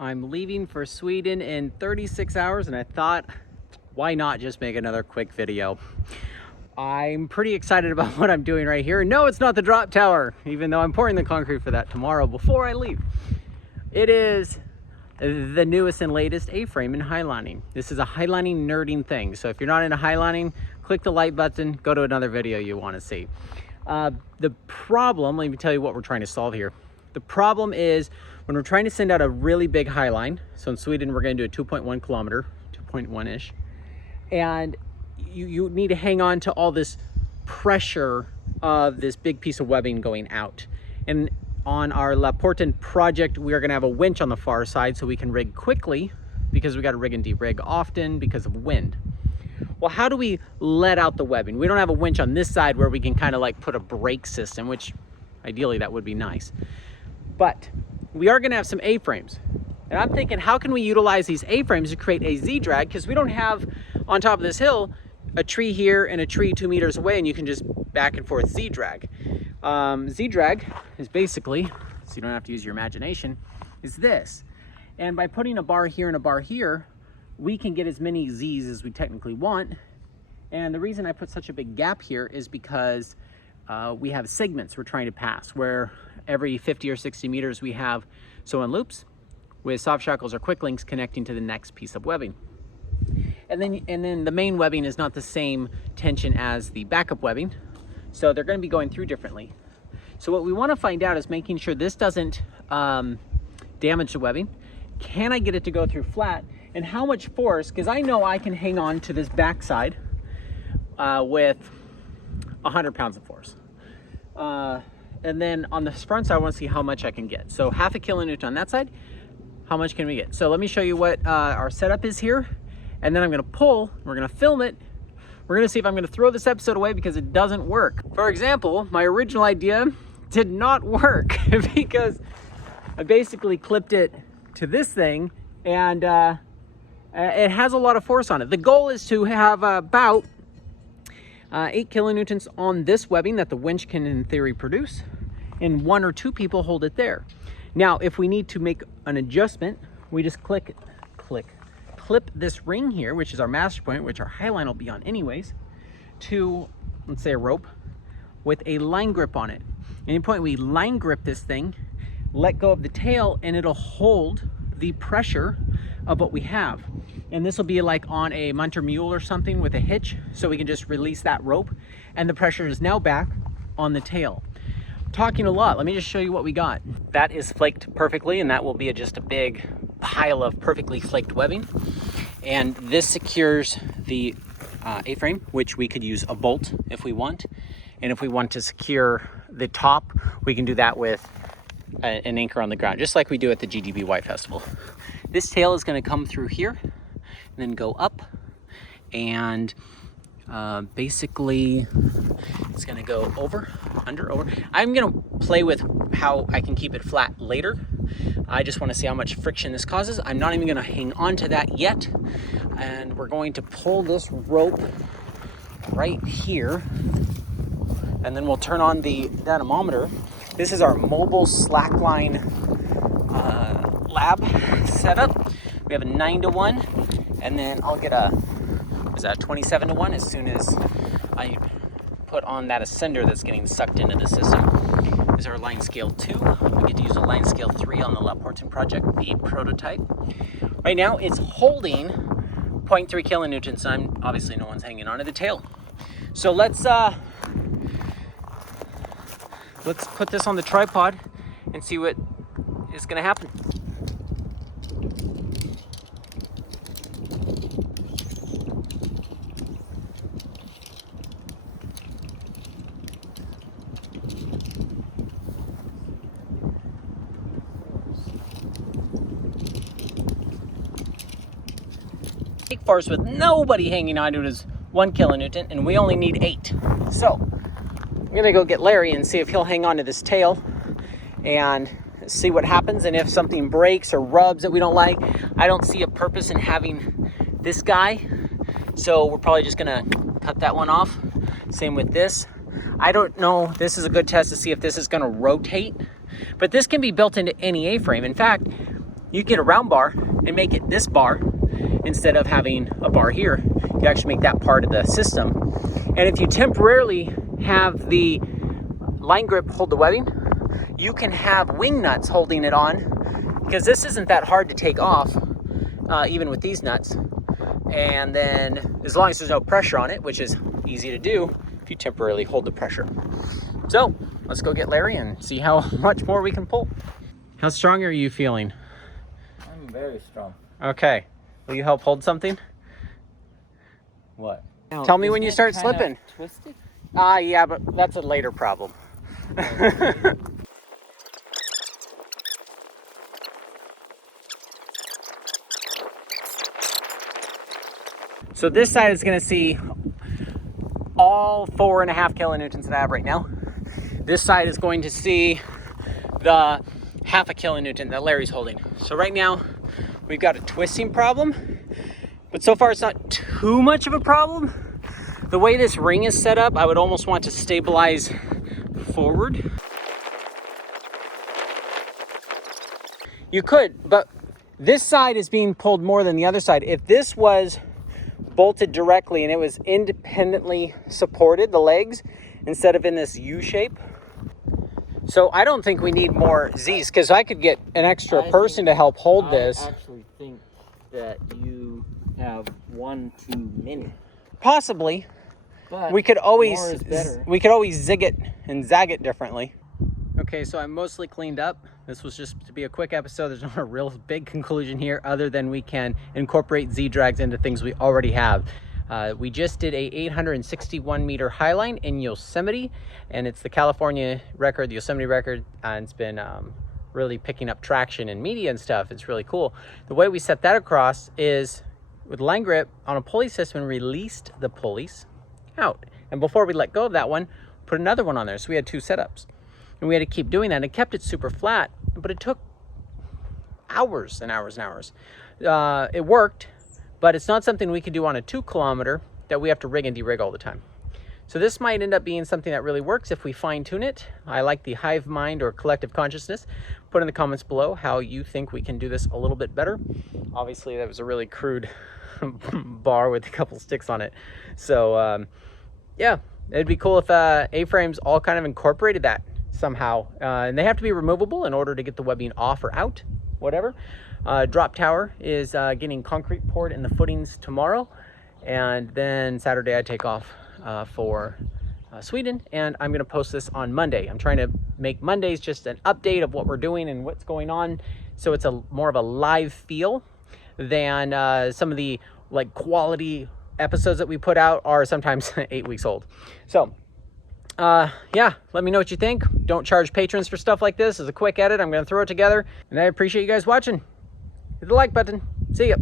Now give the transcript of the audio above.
I'm leaving for Sweden in 36 hours and I thought, why not just make another quick video? I'm pretty excited about what I'm doing right here. No, it's not the drop tower, even though I'm pouring the concrete for that tomorrow before I leave. It is the newest and latest A-frame in highlining. This is a highlining nerding thing. So if you're not into highlining, click the like button, go to another video you want to see. The problem, let me tell you what we're trying to solve here. The problem is when we're trying to send out a really big highline, so in Sweden we're going to do a 2.1 kilometer, 2.1-ish, and you need to hang on to all this pressure of this big piece of webbing going out. And on our Lapporten project, we are going to have a winch on the far side so we can rig quickly, because we got to rig and de-rig often because of wind. Well, how do we let out the webbing? We don't have a winch on this side where we can kind of like put a brake system, which ideally that would be nice. But we are going to have some A-frames. And I'm thinking, how can we utilize these A-frames to create a Z-drag? Because we don't have on top of this hill a tree here and a tree 2 meters away, and you can just back and forth Z-drag. Z-drag is basically, so you don't have to use your imagination, is this. And by putting a bar here and a bar here, we can get as many Z's as we technically want. And the reason I put such a big gap here is because we have segments we're trying to pass, where every 50 or 60 meters we have sew-in loops with soft shackles or quick links connecting to the next piece of webbing. And then the main webbing is not the same tension as the backup webbing, so they're going to be going through differently. So what we want to find out is making sure this doesn't damage the webbing. Can I get it to go through flat? And how much force, because I know I can hang on to this backside with 100 pounds of force. And then on the front side, I want to see how much I can get. So 0.5 kilonewton on that side, how much can we get? So let me show you what our setup is here. And then I'm gonna pull, we're gonna film it. We're gonna see if I'm gonna throw this episode away because it doesn't work. For example, my original idea did not work because I basically clipped it to this thing, and it has a lot of force on it. The goal is to have about 8 kilonewtons on this webbing that the winch can in theory produce, and 1 or 2 people hold it there. Now, if we need to make an adjustment, we just clip this ring here, which is our master point, which our highline will be on anyways, to, let's say, a rope with a line grip on it. Any point we line grip this thing, let go of the tail, and it'll hold the pressure of what we have. And this will be like on a Munter mule or something with a hitch, so we can just release that rope, and the pressure is now back on the tail. Talking a lot, let me just show you what we got. That is flaked perfectly, and that will be just a big pile of perfectly flaked webbing. And this secures the A-frame, which we could use a bolt if we want. And if we want to secure the top, we can do that with an anchor on the ground, just like we do at the GDB White Festival. This tail is going to come through here and then go up, and basically it's going to go over, under, over. I'm going to play with how I can keep it flat later. I just want to see how much friction this causes. I'm not even going to hang on to that yet, and we're going to pull this rope right here, and then we'll turn on the dynamometer. This is our mobile slackline lab setup. We have a 9-to-1, and then I'll get a 27-to-1 as soon as I put on that ascender that's getting sucked into the system. This is our line scale 2. We get to use a line scale 3 on the Lapporten project, the prototype. Right now it's holding 0.3 kilonewtons, and obviously no one's hanging onto the tail. So let's put this on the tripod and see what is going to happen. Force with nobody hanging onto it is 1 kilonewton, and we only need 8. So I'm gonna go get Larry and see if he'll hang on to this tail and see what happens. And if something breaks or rubs that we don't like, I don't see a purpose in having this guy, so we're probably just gonna cut that one off. Same with this. I don't know, this is a good test to see if this is gonna rotate, but this can be built into any A-frame. In fact, you get a round bar and make it this bar instead of having a bar here. You actually make that part of the system. And if you temporarily have the line grip hold the webbing, you can have wing nuts holding it on, because this isn't that hard to take off, even with these nuts. And then as long as there's no pressure on it, which is easy to do if you temporarily hold the pressure. So let's go get Larry and see how much more we can pull. How strong are you feeling? I'm very strong. Okay. Will you help hold something? What? Tell me when you start slipping. Twisted? Yeah, but that's a later problem. So this side is going to see all 4.5 kilonewtons that I have right now. This side is going to see the 0.5 kilonewton that Larry's holding. So right now we've got a twisting problem, but so far it's not too much of a problem. The way this ring is set up, I would almost want to stabilize forward. You could, but this side is being pulled more than the other side. If this was bolted directly and it was independently supported, the legs, instead of in this U shape. So I don't think we need more Z's, because I could get an extra person to help hold this. I actually think that you have one too many. Possibly. But we could always more is better. We could always zig it and zag it differently. Okay, so I'm mostly cleaned up. This was just to be a quick episode. There's not a real big conclusion here, other than we can incorporate Z-drags into things we already have. We just did a 861 meter highline in Yosemite, and it's the California record, the Yosemite record, and it's been really picking up traction in media and stuff. It's really cool. The way we set that across is with line grip on a pulley system and released the pulleys out. And before we let go of that one, put another one on there. So we had 2 setups. And we had to keep doing that, and it kept it super flat, but it took hours and hours and hours. It worked, but it's not something we could do on a 2 kilometer that we have to rig and de-rig all the time. So this might end up being something that really works if we fine tune it. I like the hive mind or collective consciousness. Put in the comments below how you think we can do this a little bit better. Obviously that was a really crude bar with a couple sticks on it. So yeah, it'd be cool if A-frames all kind of incorporated that somehow, and they have to be removable in order to get the webbing off or out, whatever. Drop tower is getting concrete poured in the footings tomorrow, and then Saturday I take off for Sweden, and I'm going to post this on Monday. I'm trying to make Mondays just an update of what we're doing and what's going on, so it's a more of a live feel than some of the like quality episodes that we put out are sometimes 8 weeks old. So yeah, let me know what you think. Don't charge patrons for stuff like this. It's a quick edit. I'm going to throw it together, and I appreciate you guys watching. Hit the like button. See ya.